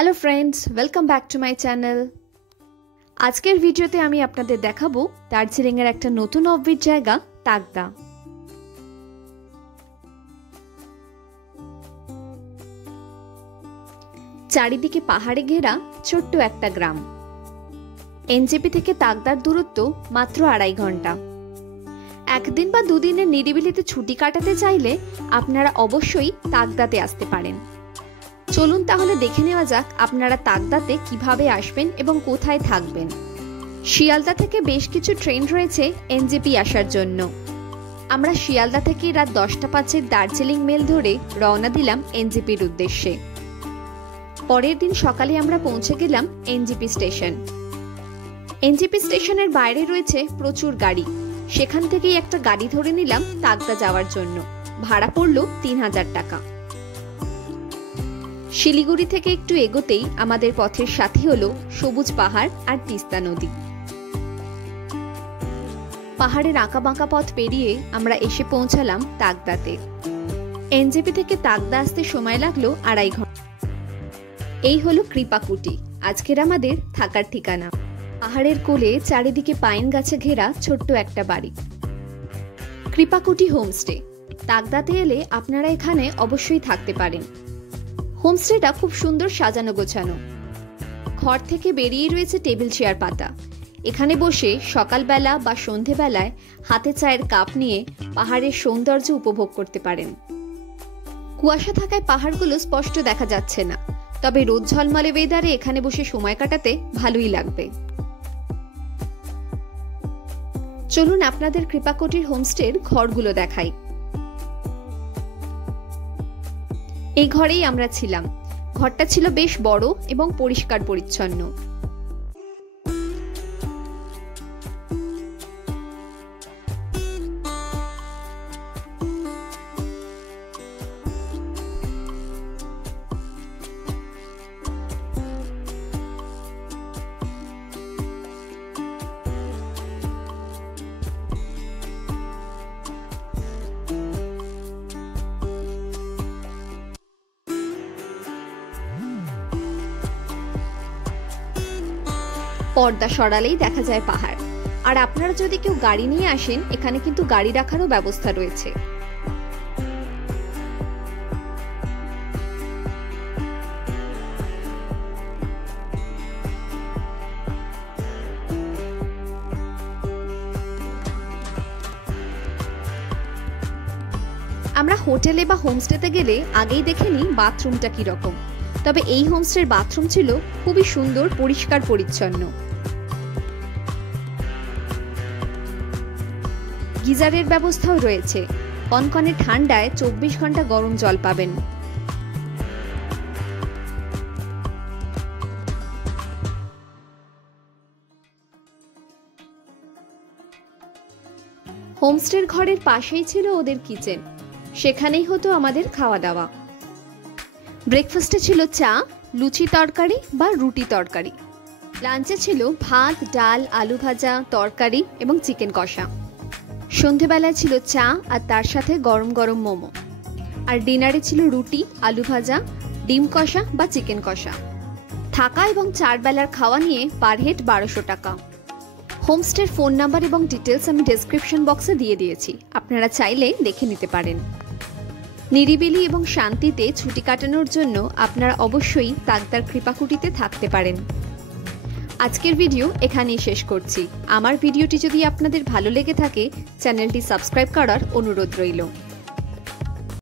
Hello friends, welcome back to my channel. আজকের ভিডিওতে আমি আপনাদের দেখাবো দার্জিলিংয়ের একটা নতুন অফবিট জায়গা তাকদা। চারিদিকে পাহাড়ে ঘেরা ছোট্ট একটা গ্রাম। এনজেপি থেকে তাকদার দূরত্ব মাত্র 2.5 ঘন্টা। একদিন বা দুদিনের নিরিবিলিতে ছুটি কাটাতে চাইলে আপনারা অবশ্যই তাকদাতে আসতে পারেন। চলুন তাহলে দেখে নেওয়া যাক আপনারা তাকদাতে কিভাবে আসবেন এবং কোথায় থাকবেন। শিয়ালদা থেকে বেশ কিছু ট্রেন রয়েছে এনজেপি আসার জন্য। আমরা শিয়ালদা থেকে রাত 10টা 5-এর দার্জিলিং মেল ধরে রওনা দিলাম এনজেপির উদ্দেশ্যে। পরের দিন সকালে আমরা পৌঁছে গেলাম এনজেপি স্টেশন। এনজেপি স্টেশনের বাইরে রয়েছে প্রচুর গাড়ি। সেখান থেকেই একটা গাড়ি ধরে নিলাম তাকদা যাওয়ার জন্য। ভাড়া পড়ল 3000 টাকা। শিলিগুড়ি থেকে একটু এগোতেই আমাদের পথের সাথী হলো সবুজ পাহাড় আর তিস্তা নদী। পাহাড়ের আঁকাবাঁকা পথ পেরিয়ে আমরা এসে পৌঁছালাম তাকদাতে। এনজেপি থেকে তাকদা আসতে সময় লাগলো 2.5 ঘন্টা। এই হলো কৃপাকুটি, আজকের আমাদের থাকার ঠিকানা। পাহাড়ের কোলে চারিদিকে পাইন গাছে ঘেরা ছোট্ট একটা বাড়ি, কৃপাকুটি হোমস্টে। তাকদাতে এলে আপনারা এখানে অবশ্যই থাকতে পারেন। হোমস্টেটা খুব সুন্দর সাজানো গোছানো। ঘর থেকে বেরিয়ে রয়েছে টেবিল চেয়ার পাতা। এখানে বসে সকালবেলা বা সন্ধেবেলায় হাতে চায়ের কাপ নিয়ে পাহাড়ের সৌন্দর্য উপভোগ করতে পারেন। কুয়াশা থাকায় পাহাড়গুলো স্পষ্ট দেখা যাচ্ছে না, তবে রোদ ঝলমলে ওয়েদারে এখানে বসে সময় কাটাতে ভালোই লাগবে। চলুন আপনাদের কৃপাকুটির হোমস্টের ঘরগুলো দেখাই। এই ঘরেই আমরা ছিলাম। ঘরটা ছিল বেশ বড় এবং পরিষ্কার পরিচ্ছন্ন। পর্দা সরালেই দেখা যায় পাহাড়। আর আপনারা যদি কেউ গাড়ি নিয়ে আসেন, এখানে কিন্তু গাড়ি রাখারও ব্যবস্থা রয়েছে। আমরা হোটেলে বা হোমস্টেতে গেলে আগেই দেখে নিই বাথরুমটা কিরকম। তবে এই হোমস্টের বাথরুম ছিল খুবই সুন্দর, পরিষ্কার পরিচ্ছন্ন। গিজারের ব্যবস্থাও রয়েছে। কনকনে ঠান্ডায় 24 ঘন্টা গরম জল পাবেন। হোমস্টের ঘরের পাশেই ছিল ওদের কিচেন। সেখানেই হতো আমাদের খাওয়া দাওয়া। ব্রেকফাস্টে ছিল চা, লুচি তরকারি বা রুটি তরকারি। লাঞ্চে ছিল ভাত, ডাল, আলু ভাজা, তরকারি এবং চিকেন কষা। সন্ধেবেলায় ছিল চা আর তার সাথে গরম গরম মোমো। আর ডিনারে ছিল রুটি, আলু ভাজা, ডিম কষা বা চিকেন কষা। থাকা এবং 4 বেলার খাওয়া নিয়ে পার হেড 1200 টাকা। হোমস্টের ফোন নাম্বার এবং ডিটেলস আমি ডেসক্রিপশন বক্সে দিয়ে দিয়েছি, আপনারা চাইলে দেখে নিতে পারেন। নিরিবিলি এবং শান্তিতে ছুটি কাটানোর জন্য আপনারা অবশ্যই তাকদার কৃপাকুটিতে থাকতে পারেন। আজকের ভিডিও এখানেই শেষ করছি। আমার ভিডিওটি যদি আপনাদের ভালো লেগে থাকে, চ্যানেলটি সাবস্ক্রাইব করার অনুরোধ রইল।